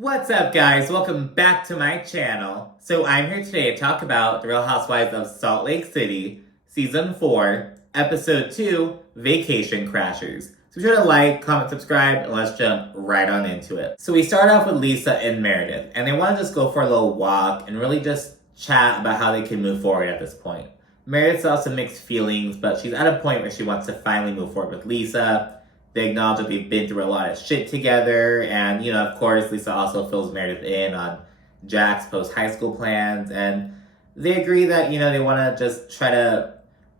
What's up, guys? Welcome back to my channel. So I'm here today to talk about The Real Housewives of Salt Lake City, Season 4, Episode 2, Vacation Crashers. So be sure to like, comment, subscribe, and let's jump right on into it. So we start off with Lisa and Meredith, and they want to just go for a little walk and really just chat about how they can move forward at this point. Meredith still has some mixed feelings, but she's at a point where she wants to finally move forward with Lisa. They acknowledge that they've been through a lot of shit together, and, of course, Lisa also fills Meredith in on Jack's post-high school plans, and they agree that, they want to just try to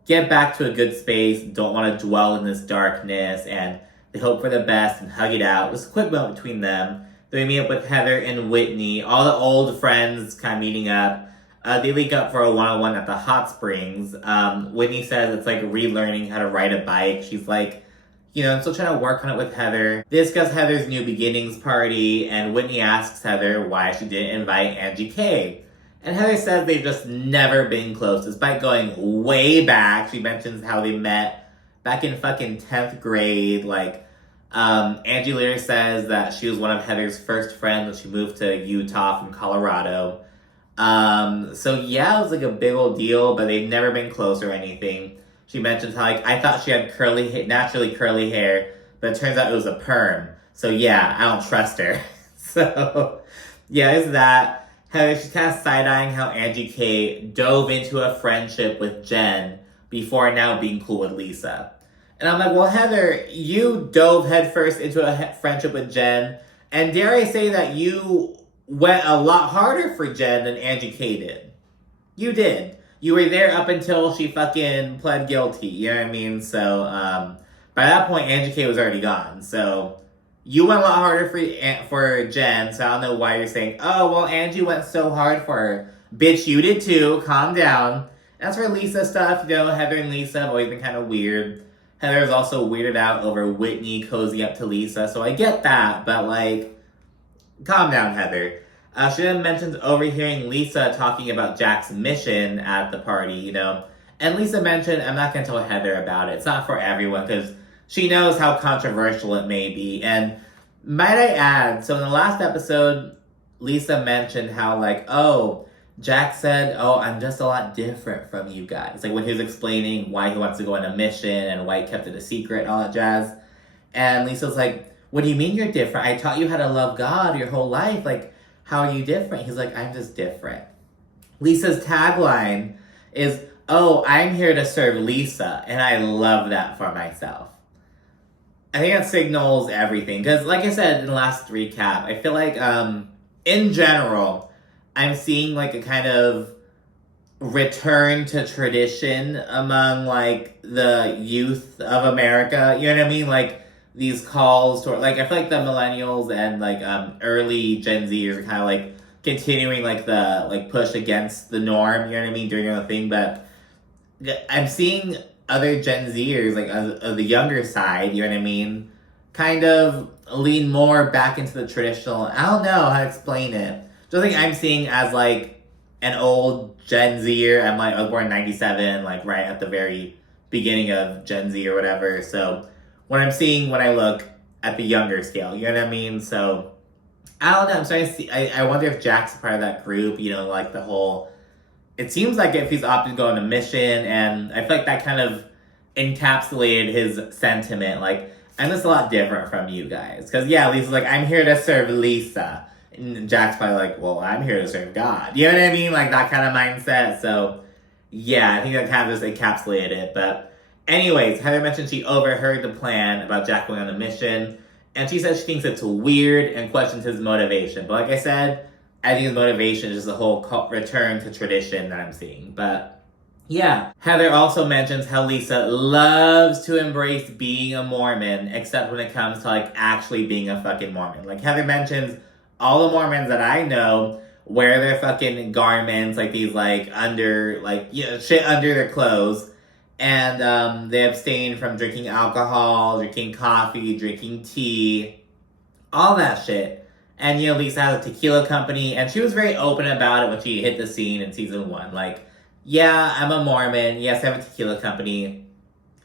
get back to a good space, don't want to dwell in this darkness, and they hope for the best and hug it out. It was a quick moment between them. Then we meet up with Heather and Whitney, all the old friends kind of meeting up. They link up for a one-on-one at the hot springs. Whitney says it's like relearning how to ride a bike. She's like, I'm still trying to work on it with Heather. They discuss Heather's new beginnings party, and Whitney asks Heather why she didn't invite Angie K. And Heather says they've just never been close, despite going way back. She mentions how they met back in fucking 10th grade. Angie later says that she was one of Heather's first friends when she moved to Utah from Colorado. It was like a big old deal, but they've never been close or anything. She mentions how, I thought she had naturally curly hair, but it turns out it was a perm. So, yeah, I don't trust her. It's that. Heather, she's kind of side-eyeing how Angie K dove into a friendship with Jen before now being cool with Lisa. And I'm like, well, Heather, you dove headfirst into a friendship with Jen, and dare I say that you went a lot harder for Jen than Angie K did. You did. You were there up until she fucking pled guilty, you know what I mean? So, by that point, Angie K was already gone. So, you went a lot harder for Jen, so I don't know why you're saying, oh, well, Angie went so hard for her. Bitch, you did too. Calm down. As for Lisa stuff, Heather and Lisa have always been kind of weird. Heather's also weirded out over Whitney cozying up to Lisa, so I get that, but, calm down, Heather. She then mentions overhearing Lisa talking about Jack's mission at the party, And Lisa mentioned, I'm not going to tell Heather about it. It's not for everyone, because she knows how controversial it may be. And might I add, so in the last episode, Lisa mentioned how, Jack said, I'm just a lot different from you guys. When he was explaining why he wants to go on a mission and why he kept it a secret and all that jazz. And Lisa's like, what do you mean you're different? I taught you how to love God your whole life. How are you different? He's like, I'm just different. Lisa's tagline is, I'm here to serve Lisa. And I love that for myself. I think that signals everything. Because like I said in the last recap, I feel like, in general, I'm seeing a kind of return to tradition among the youth of America. You know what I mean? These calls to, I feel like the millennials and, early Gen Zers are kind of, continuing, the push against the norm, you know what I mean, doing their own thing, but I'm seeing other Gen Zers, of the younger side, you know what I mean, kind of lean more back into the traditional, I don't know how to explain it, just I'm seeing as, an old Gen Zer, I was born in 97, right at the very beginning of Gen Z or whatever, so what I'm seeing when I look at the younger scale, you know what I mean? So, I don't know, I'm starting to see, I wonder if Jack's a part of that group, the whole, it seems like if he's opted to go on a mission, and I feel like that kind of encapsulated his sentiment, I'm just a lot different from you guys. Because, Lisa's I'm here to serve Lisa. And Jack's probably well, I'm here to serve God. You know what I mean? That kind of mindset. So, I think that kind of just encapsulated it, but anyways, Heather mentioned she overheard the plan about Jack going on a mission, and she says she thinks it's weird and questions his motivation. But like I said, I think his motivation is just the whole return to tradition that I'm seeing. But Heather also mentions how Lisa loves to embrace being a Mormon, except when it comes to actually being a fucking Mormon. Heather mentions all the Mormons that I know wear their fucking garments, these under, shit under their clothes. And they abstain from drinking alcohol, drinking coffee, drinking tea, all that shit. And, Lisa has a tequila company, and she was very open about it when she hit the scene in season 1. I'm a Mormon. Yes, I have a tequila company.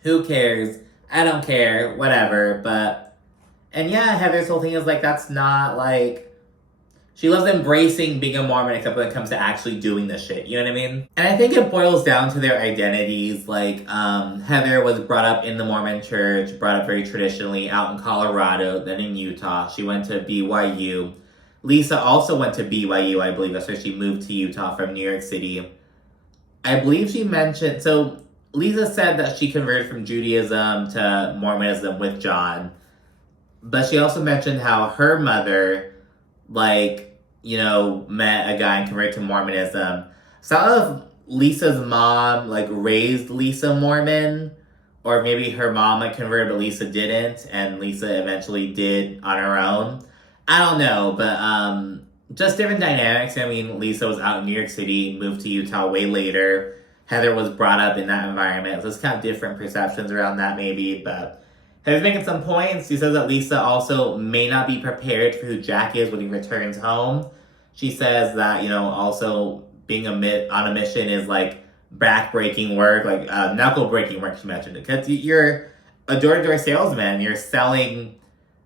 Who cares? I don't care. Whatever. But, and Heather's whole thing is, that's not, she loves embracing being a Mormon, except when it comes to actually doing the shit. You know what I mean? And I think it boils down to their identities. Like, Heather was brought up in the Mormon church, brought up very traditionally out in Colorado, then in Utah. She went to BYU. Lisa also went to BYU, I believe. That's where she moved to Utah from New York City. I believe she mentioned, so Lisa said that she converted from Judaism to Mormonism with John. But she also mentioned how her mother, like, you know, met a guy and converted to Mormonism. So I don't know if Lisa's mom, like, raised Lisa Mormon, or maybe her mom, like, converted, but Lisa didn't, and Lisa eventually did on her own. I don't know, but just different dynamics. I mean, Lisa was out in New York City, moved to Utah way later. Heather was brought up in that environment. So it's kind of different perceptions around that maybe, but Heather's making some points. She says that Lisa also may not be prepared for who Jack is when he returns home. She says that, you know, also being on a mission is like back-breaking work, like knuckle-breaking work, she mentioned. Because you're a door-to-door salesman. You're selling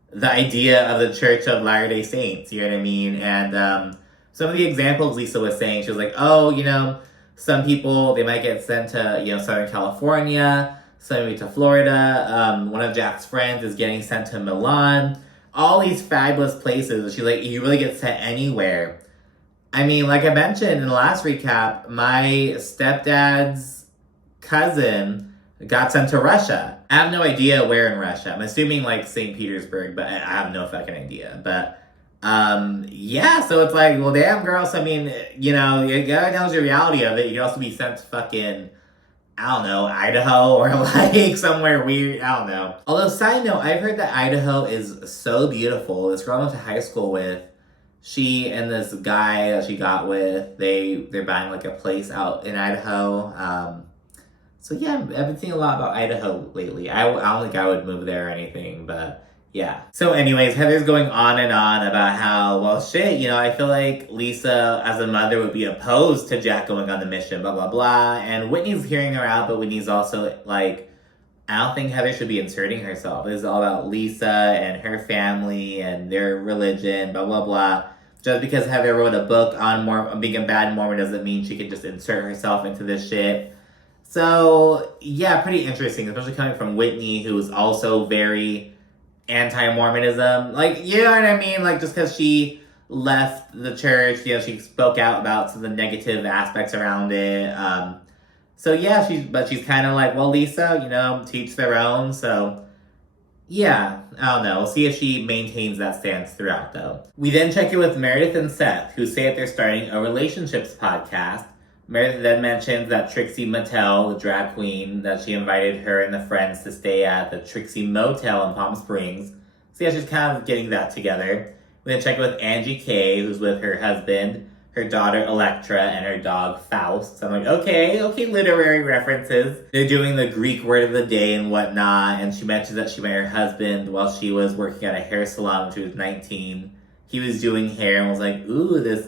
the idea of the Church of Latter-day Saints, you know what I mean? And some of the examples Lisa was saying, she was like, oh, you know, some people, they might get sent to, you know, Southern California, some maybe to Florida. One of Jack's friends is getting sent to Milan. All these fabulous places. She's like, you really get sent anywhere. I mean, like I mentioned in the last recap, my stepdad's cousin got sent to Russia. I have no idea where in Russia. I'm assuming like St. Petersburg, but I have no fucking idea. But yeah, so it's like, well, damn, girl. So I mean, you know, you gotta know the reality of it. You can also be sent to fucking, I don't know, Idaho or like somewhere weird. I don't know. Although, side note, I've heard that Idaho is so beautiful. This girl I went to high school with, she and this guy that she got with, they're buying like a place out in Idaho. So yeah, I've been seeing a lot about Idaho lately. I don't think I would move there or anything, but yeah. So anyways, Heather's going on and on about how, well, shit, you know, I feel like Lisa as a mother would be opposed to Jack going on the mission, blah, blah, blah. And Whitney's hearing her out, but Whitney's also like, I don't think Heather should be inserting herself. This is all about Lisa and her family and their religion, blah, blah, blah. Just because Heather wrote a book on being a bad Mormon doesn't mean she can just insert herself into this shit. So, yeah, pretty interesting, especially coming from Whitney, who is also very anti-Mormonism. Like, you know what I mean? Like, just because she left the church, you know, she spoke out about some of the negative aspects around it. So, yeah, she's kind of like, well, Lisa, you know, teach their own. So, yeah, I don't know. We'll see if she maintains that stance throughout, though. We then check in with Meredith and Seth, who say that they're starting a relationships podcast. Meredith then mentions that Trixie Mattel, the drag queen, that she invited her and the friends to stay at the Trixie Motel in Palm Springs. So yeah, she's kind of getting that together. We then check with Angie K, who's with her husband, her daughter Electra, and her dog Faust. So I'm like, okay, literary references. They're doing the Greek word of the day and whatnot, and she mentions that she met her husband while she was working at a hair salon when she was 19. He was doing hair and was like, ooh, this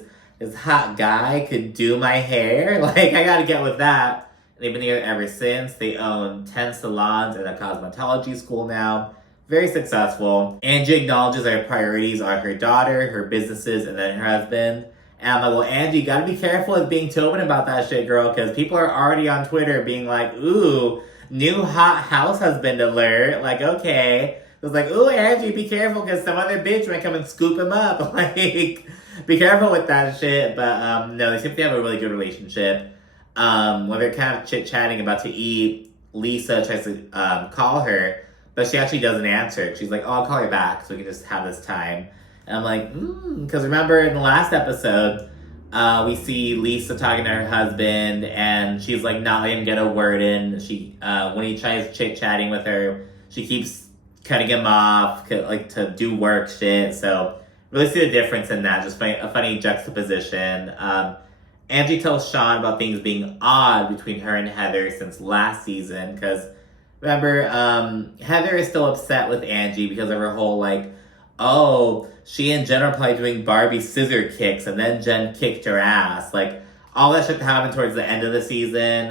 hot guy could do my hair. Like, I gotta get with that. And they've been together ever since. They own 10 salons and a cosmetology school now. Very successful. Angie acknowledges her priorities are her daughter, her businesses, and then her husband. And I'm like, well, Angie, you gotta be careful with being too open about that shit, girl, because people are already on Twitter being like, ooh, new hot house husband alert. Like, okay. It was like, ooh, Angie, be careful, because some other bitch might come and scoop him up. Like, be careful with that shit. But no, they seem to have a really good relationship. When they're kind of chit-chatting about to eat, Lisa tries to call her, but she actually doesn't answer. She's like, oh, I'll call her back so we can just have this time. And I'm like, because remember in the last episode, we see Lisa talking to her husband, and she's like not letting him get a word in. She, when he tries chit-chatting with her, she keeps cutting him off, like to do work shit. So really see the difference in that. Just a funny juxtaposition. Angie tells Sean about things being odd between her and Heather since last season. Because remember, Heather is still upset with Angie because of her whole like, oh, she and Jen are probably doing Barbie scissor kicks, and then Jen kicked her ass. Like, all that shit happened towards the end of the season.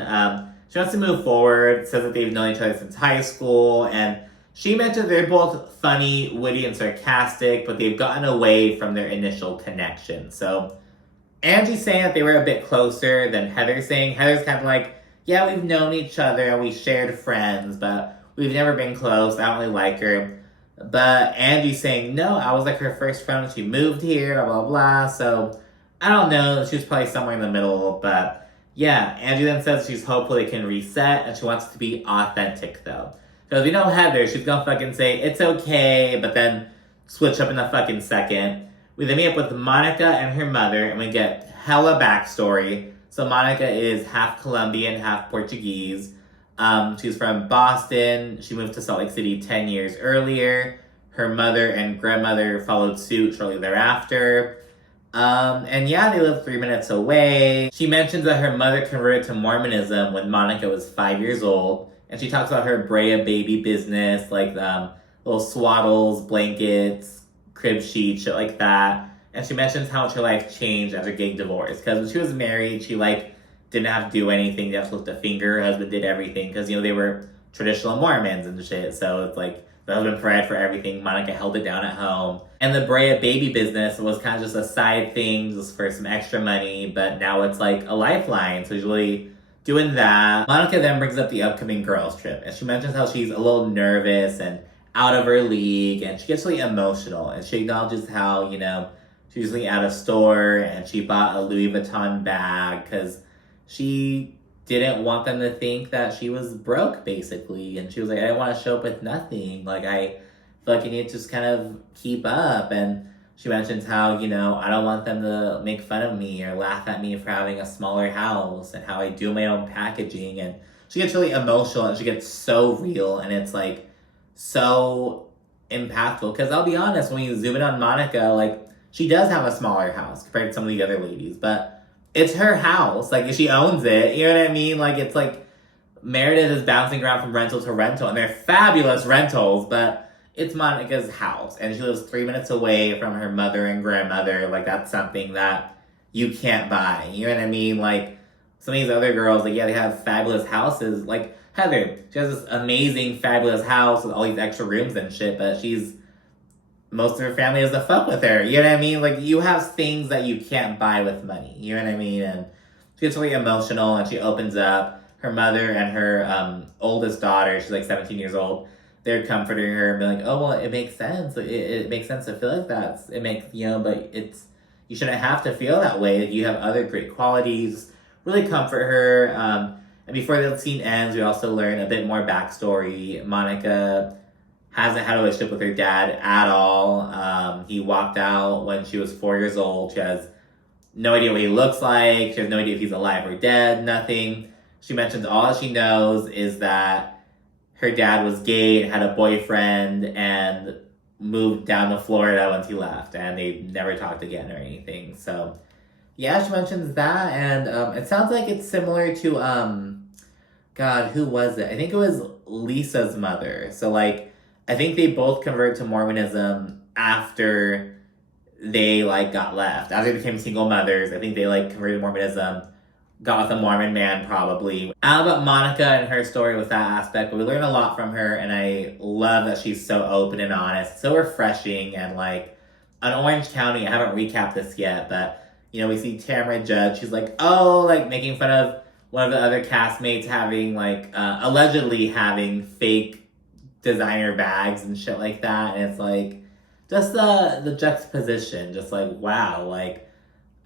She wants to move forward, says that they've known each other since high school, and She mentioned they're both funny, witty, and sarcastic, but they've gotten away from their initial connection. So Angie's saying that they were a bit closer than Heather's saying. Heather's kind of like, yeah, we've known each other and we shared friends, but we've never been close. I don't really like her. But Angie's saying, no, I was like her first friend when she moved here, blah, blah, blah. So I don't know. She was probably somewhere in the middle. But yeah, Angie then says she's hopeful they can reset and she wants it to be authentic, though. Because we know Heather, she's gonna fucking say, it's okay, but then switch up in a fucking second. We then meet up with Monica and her mother, and we get hella backstory. So Monica is half Colombian, half Portuguese. She's from Boston. She moved to Salt Lake City 10 years earlier. Her mother and grandmother followed suit shortly thereafter. And yeah, they live 3 minutes away. She mentions that her mother converted to Mormonism when Monica was 5 years old. And she talks about her Brea baby business, like little swaddles, blankets, crib sheets, shit like that. And she mentions how much her life changed after getting divorced. Because when she was married, she didn't have to do anything. They have to lift a finger. Her husband did everything. Because, they were traditional Mormons and shit. So it's like the husband provided for everything. Monica held it down at home. And the Brea baby business was kind of just a side thing, just for some extra money. But now it's like a lifeline. So she's really doing that. Monica then brings up the upcoming girls trip. And she mentions how she's a little nervous and out of her league. And she gets really emotional. And she acknowledges how, she's recently at a store and she bought a Louis Vuitton bag because she didn't want them to think that she was broke, basically. And she was like, I didn't want to show up with nothing. Like, I feel like I need to just kind of keep up. And she mentions how, I don't want them to make fun of me or laugh at me for having a smaller house and how I do my own packaging. And she gets really emotional and she gets so real. And it's like so impactful. Because I'll be honest, when you zoom in on Monica, she does have a smaller house compared to some of the other ladies. But it's her house. She owns it. You know what I mean? It's like Meredith is bouncing around from rental to rental. And they're fabulous rentals, but it's Monica's house, and she lives 3 minutes away from her mother and grandmother. That's something that you can't buy. You know what I mean? Some of these other girls, they have fabulous houses. Heather, she has this amazing, fabulous house with all these extra rooms and shit, but most of her family doesn't fuck with her. You know what I mean? You have things that you can't buy with money. You know what I mean? And she gets really emotional, and she opens up. Her mother and her oldest daughter, she's 17 years old, they're comforting her and be like, oh, well, it makes sense. It makes sense to feel like that. It makes, but you shouldn't have to feel that way. You have other great qualities. Really comfort her. And before the scene ends, we also learn a bit more backstory. Monica hasn't had a relationship with her dad at all. He walked out when she was 4 years old. She has no idea what he looks like. She has no idea if he's alive or dead, nothing. She mentions all she knows is that her dad was gay and had a boyfriend and moved down to Florida once he left, and they never talked again or anything. So, yeah, she mentions that, and it sounds like it's similar to, God, who was it? I think it was Lisa's mother. So, I think they both converted to Mormonism after they, got left. After they became single mothers, I think they, converted to Mormonism. Got with a Mormon man, probably. I don't know about Monica and her story with that aspect, but we learn a lot from her, and I love that she's so open and honest, so refreshing, and on Orange County, I haven't recapped this yet, but, we see Tamara Judge, she's making fun of one of the other castmates having, allegedly having fake designer bags and shit like that, and it's just the juxtaposition, just wow,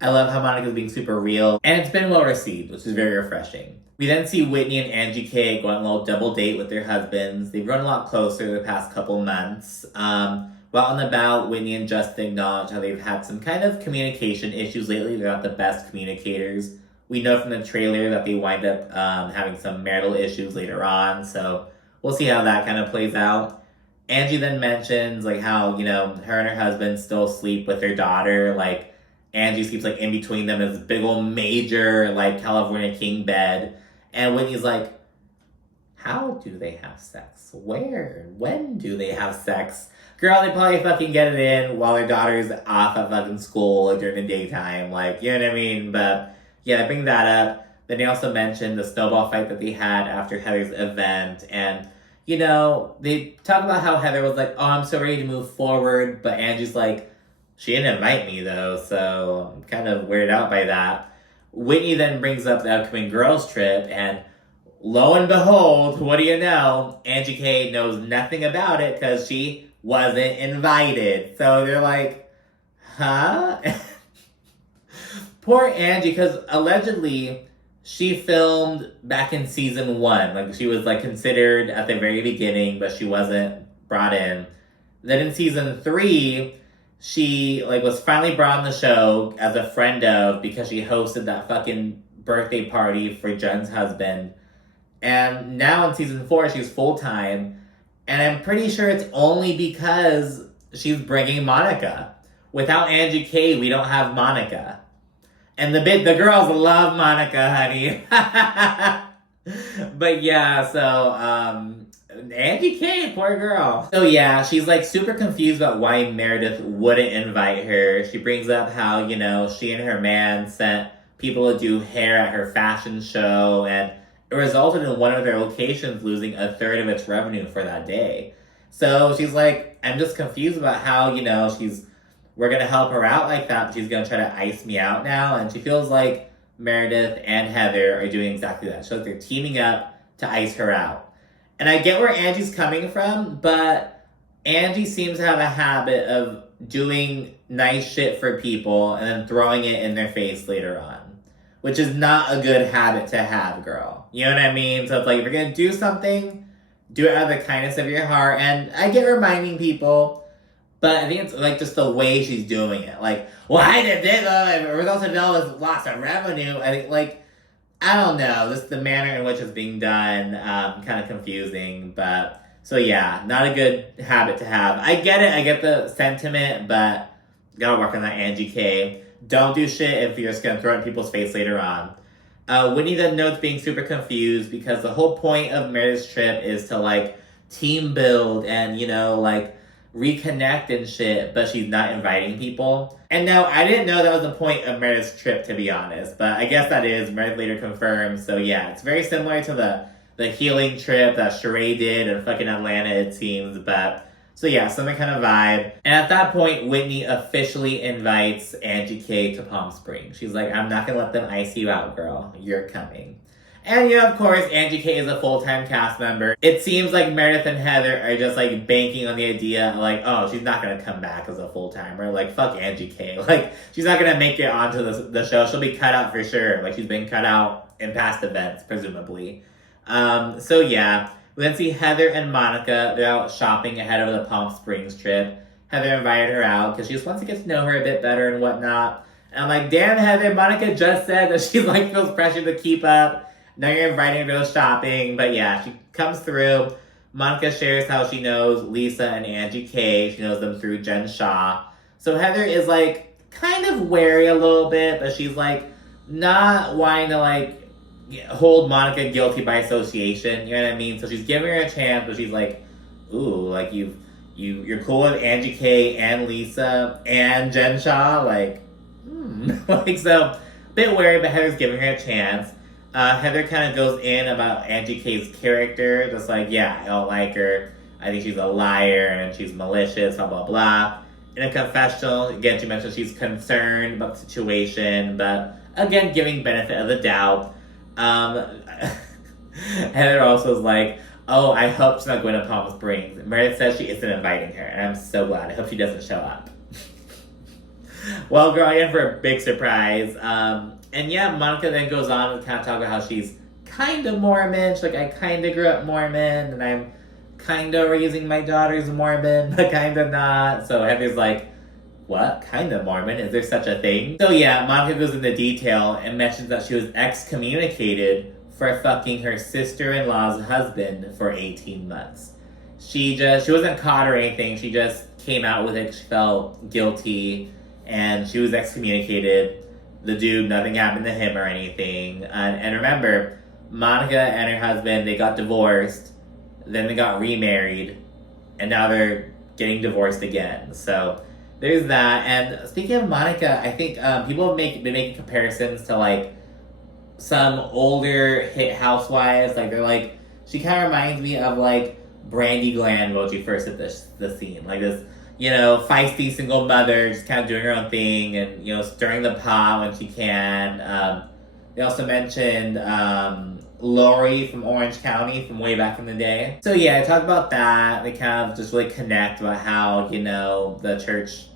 I love how Monica's being super real, and it's been well received, which is very refreshing. We then see Whitney and Angie K go on a little double date with their husbands. They've grown a lot closer the past couple months. While on the about, Whitney and Justin acknowledge how they've had some kind of communication issues lately. They're not the best communicators. We know from the trailer that they wind up having some marital issues later on, so we'll see how that kind of plays out. Angie then mentions how, her and her husband still sleep with their daughter, Angie sleeps in between them in this big old major California king bed. And Whitney's how do they have sex? Where? When do they have sex? Girl, they probably fucking get it in while their daughter's off at fucking school during the daytime. You know what I mean? But yeah, they bring that up. Then they also mentioned the snowball fight that they had after Heather's event. And they talk about how Heather was like, oh, I'm so ready to move forward, but Angie's like, she didn't invite me though, so I'm kind of weirded out by that. Whitney then brings up the upcoming girls' trip, and lo and behold, what do you know? Angie K knows nothing about it because she wasn't invited. So they're like, huh? Poor Angie, because allegedly she filmed back in season 1. Like, she was, like, considered at the very beginning, but she wasn't brought in. Then in season 3, she, like, was finally brought on the show as a friend of because she hosted that fucking birthday party for Jen's husband. And now in season 4, she's full-time. And I'm pretty sure it's only because she's bringing Monica. Without Angie K, we don't have Monica. And the girls love Monica, honey. But yeah, so, Angie K, poor girl. So yeah, she's like super confused about why Meredith wouldn't invite her. She brings up how, she and her man sent people to do hair at her fashion show, and it resulted in one of their locations losing a third of its revenue for that day. So she's like, I'm just confused about how, we're going to help her out like that, but she's going to try to ice me out now. And she feels like Meredith and Heather are doing exactly that. So they're teaming up to ice her out. And I get where Angie's coming from, but Angie seems to have a habit of doing nice shit for people and then throwing it in their face later on, which is not a good habit to have, girl. You know what I mean? So it's like, if you're going to do something, do it out of the kindness of your heart. And I get reminding people, but I think it's like just the way she's doing it. Like, well, I did this, it resulted in all this loss of revenue. I think, like, I don't know, just the manner in which it's being done, kind of confusing. But, so yeah, not a good habit to have. I get it, I get the sentiment, but gotta work on that, Angie K. Don't do shit if you're just gonna throw it in people's face later on. Whitney then notes being super confused because the whole point of Meredith's trip is to, like, team build and, reconnect and shit, but she's not inviting people. And now, I didn't know that was the point of Meredith's trip, to be honest, but I guess that is. Meredith later confirms. So yeah, it's very similar to the healing trip that Sheree did in fucking Atlanta, it seems, but so yeah, similar kind of vibe. And at that point, Whitney officially invites Angie K to Palm Springs. She's like, I'm not gonna let them ice you out, girl. You're coming. And of course, Angie K is a full-time cast member. It seems like Meredith and Heather are just, like, banking on the idea, like, oh, she's not gonna come back as a full-timer. Like, fuck Angie K. Like, she's not gonna make it onto the show. She'll be cut out for sure. Like, she's been cut out in past events, presumably. So yeah. We then see Heather and Monica. They're out shopping ahead of the Palm Springs trip. Heather invited her out because she just wants to get to know her a bit better and whatnot. And I'm like, damn, Heather, Monica just said that she, like, feels pressure to keep up. Now you're inviting her to go shopping. But yeah, she comes through. Monica shares how she knows Lisa and Angie K. She knows them through Jen Shaw. So Heather is, like, kind of wary a little bit, but she's, like, not wanting to, like, hold Monica guilty by association. You know what I mean? So she's giving her a chance, but she's like, ooh, like, you're cool with Angie K and Lisa and Jen Shaw? Like, like, so, bit wary, but Heather's giving her a chance. Heather kind of goes in about Angie K's character, just like, yeah, I don't like her. I think she's a liar and she's malicious, blah, blah, blah. In a confessional, again, she mentions she's concerned about the situation, but again, giving benefit of the doubt. Heather also is like, oh, I hope she's not going to Palm Springs. Meredith says she isn't inviting her, and I'm so glad. I hope she doesn't show up. Well, girl, I in for a big surprise. And yeah, Monica then goes on to kind of talk about how she's kind of Mormon. She's like, I kind of grew up Mormon, and I'm kind of raising my daughters Mormon, but kind of not. So Heather's like, what? Kind of Mormon? Is there such a thing? So yeah, Monica goes into detail and mentions that she was excommunicated for fucking her sister-in-law's husband for 18 months. She wasn't caught or anything. She just came out with it. She felt guilty, and she was excommunicated. The dude, nothing happened to him or anything. And remember, Monica and her husband, they got divorced, then they got remarried, and now they're getting divorced again. So there's that. And speaking of Monica, I think people have been making comparisons to, like, some older hit housewives. Like, they're like, she kind of reminds me of, like, Brandy Gland when she first hit the scene. Like this, feisty single mother just kind of doing her own thing and, stirring the pot when she can. They also mentioned Lori from Orange County from way back in the day. So yeah, I talked about that. They kind of just really connect about how, the church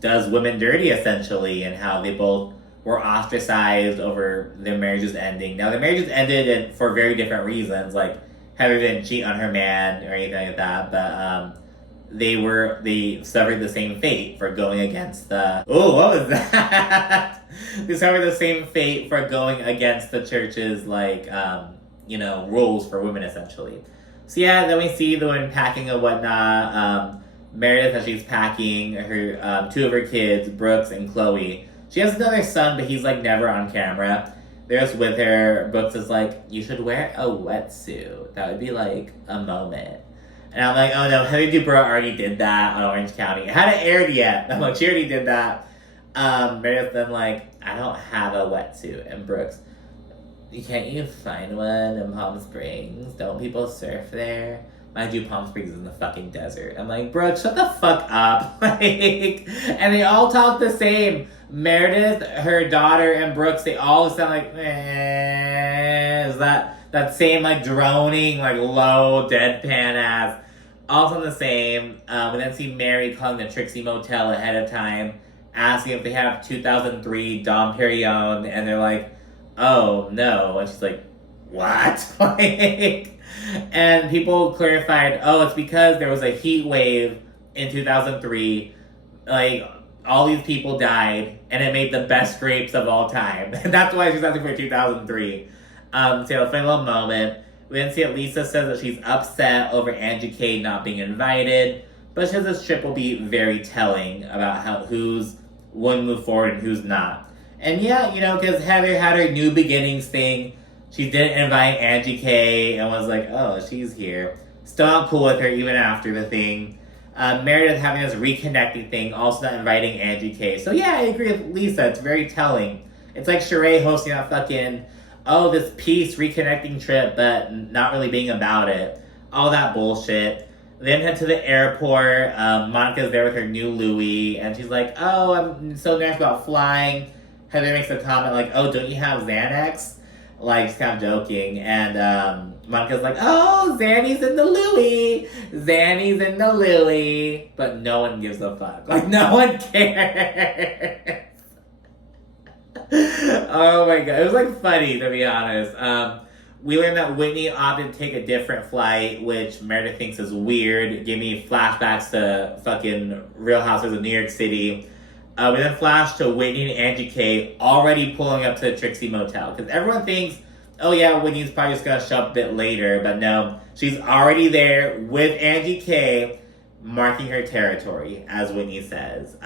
does women dirty essentially and how they both were ostracized over their marriages ending. Now, their marriages ended for very different reasons. Like, Heather didn't cheat on her man or anything like that, but they suffered the same fate for going against the... Oh, what was that? They suffered the same fate for going against the church's, rules for women, essentially. So yeah, then we see the women packing and whatnot. Meredith, as she's packing her two of her kids, Brooks and Chloe. She has another son, but he's, never on camera. They're just with her. Brooks is like, you should wear a wetsuit. That would be, a moment. And I'm like, oh no, Heather Dubrow already did that on Orange County. It hadn't aired yet. I'm like, she already did that. Meredith then I don't have a wetsuit. And Brooks, can't you find one in Palm Springs? Don't people surf there? Mind you, Palm Springs is in the fucking desert. I'm like, Brooks, shut the fuck up. And they all talk the same. Meredith, her daughter, and Brooks, they all sound like, is that same, droning, low, deadpan ass. All sound the same. We then see Mary calling the Trixie Motel ahead of time, asking if they have 2003 Dom Perignon, and they're like, oh, no. And she's like, what? And people clarified, it's because there was a heat wave in 2003. All these people died, and it made the best grapes of all time. And that's why she's asking for 2003. So a funny little moment. We then see that Lisa says that she's upset over Angie K not being invited, but she says this trip will be very telling about who's willing to move forward and who's not. And yeah, because Heather had her new beginnings thing. She didn't invite Angie K and was like, oh, she's here. Still not cool with her even after the thing. Meredith having this reconnecting thing, also not inviting Angie K. So yeah, I agree with Lisa. It's very telling. It's like Sheree hosting that fucking, this peace reconnecting trip, but not really being about it. All that bullshit. Then head to the airport. Monica's there with her new Louis, and she's like, oh, I'm so nervous about flying. Heather makes a comment like, oh, don't you have Xanax? Just kind of joking. And Monica's like, oh, Zanny's in the Louis. Zanny's in the Louis. But no one gives a fuck. No one cares. Oh my god. It was funny, to be honest. We learned that Whitney opted to take a different flight, which Meredith thinks is weird. Give me flashbacks to fucking Real Housewives of New York City. We then flash to Whitney and Angie K already pulling up to the Trixie Motel. Because everyone thinks, oh yeah, Whitney's probably just going to show up a bit later. But no, she's already there with Angie K marking her territory, as Whitney says.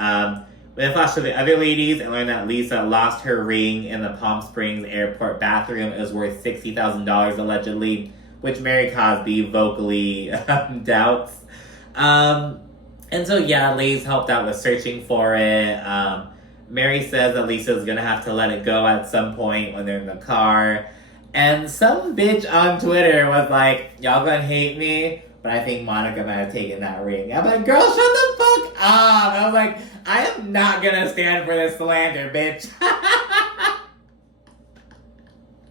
We then flash to the other ladies and learn that Lisa lost her ring in the Palm Springs airport bathroom. It was worth $60,000 allegedly, which Mary Cosby vocally doubts. And so, yeah, ladies helped out with searching for it. Mary says that Lisa's gonna have to let it go at some point when they're in the car. And some bitch on Twitter was like, y'all gonna hate me, but I think Monica might have taken that ring. I'm like, girl, shut the fuck up! I was like, I am not gonna stand for this slander, bitch.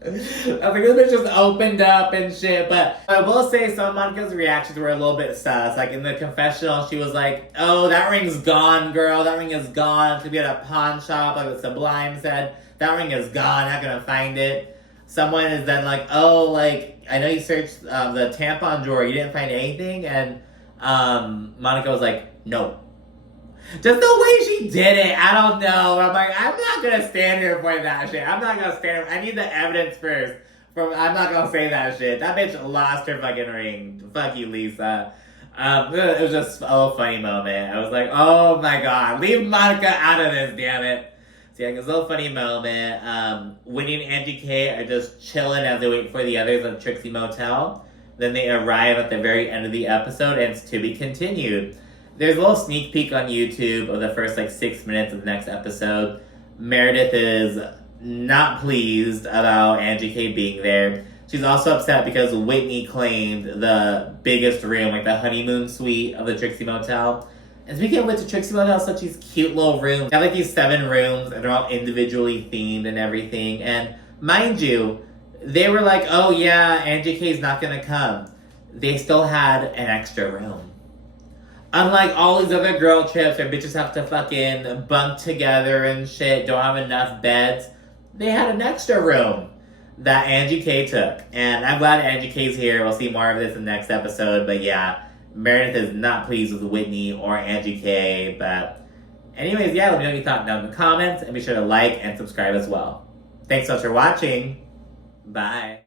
I was like, this bitch just opened up and shit. But I will say some of Monica's reactions were a little bit sus. In the confessional, she was like, oh, that ring's gone, girl. That ring is gone. It's gonna be at a pawn shop, like what Sublime said. That ring is gone. Not gonna find it. Someone is then like, oh, I know you searched the tampon drawer. You didn't find anything? And Monica was like, no. Just the way she did it, I don't know. I'm like, I'm not gonna stand here for that shit. I'm not gonna stand here. I need the evidence first. I'm not gonna say that shit. That bitch lost her fucking ring. Fuck you, Lisa. It was just a little funny moment. I was like, oh my god, leave Monica out of this, damn it. So yeah, it was a little funny moment. Whitney and Angie K are just chilling as they wait for the others at Trixie Motel. Then they arrive at the very end of the episode, and it's to be continued. There's a little sneak peek on YouTube of the first 6 minutes of the next episode. Meredith is not pleased about Angie K being there. She's also upset because Whitney claimed the biggest room, like the honeymoon suite of the Trixie Motel. And speaking of which, the Trixie Motel has such these cute little rooms. They have like these 7 rooms, and they're all individually themed and everything. And mind you, they were like, oh yeah, Angie K's not gonna come. They still had an extra room. Unlike all these other girl trips where bitches have to fucking bunk together and shit, don't have enough beds, they had an extra room that Angie K took. And I'm glad Angie K's here. We'll see more of this in the next episode. But yeah, Meredith is not pleased with Whitney or Angie K. But anyways, yeah, let me know what you thought down in the comments. And be sure to like and subscribe as well. Thanks so much for watching. Bye.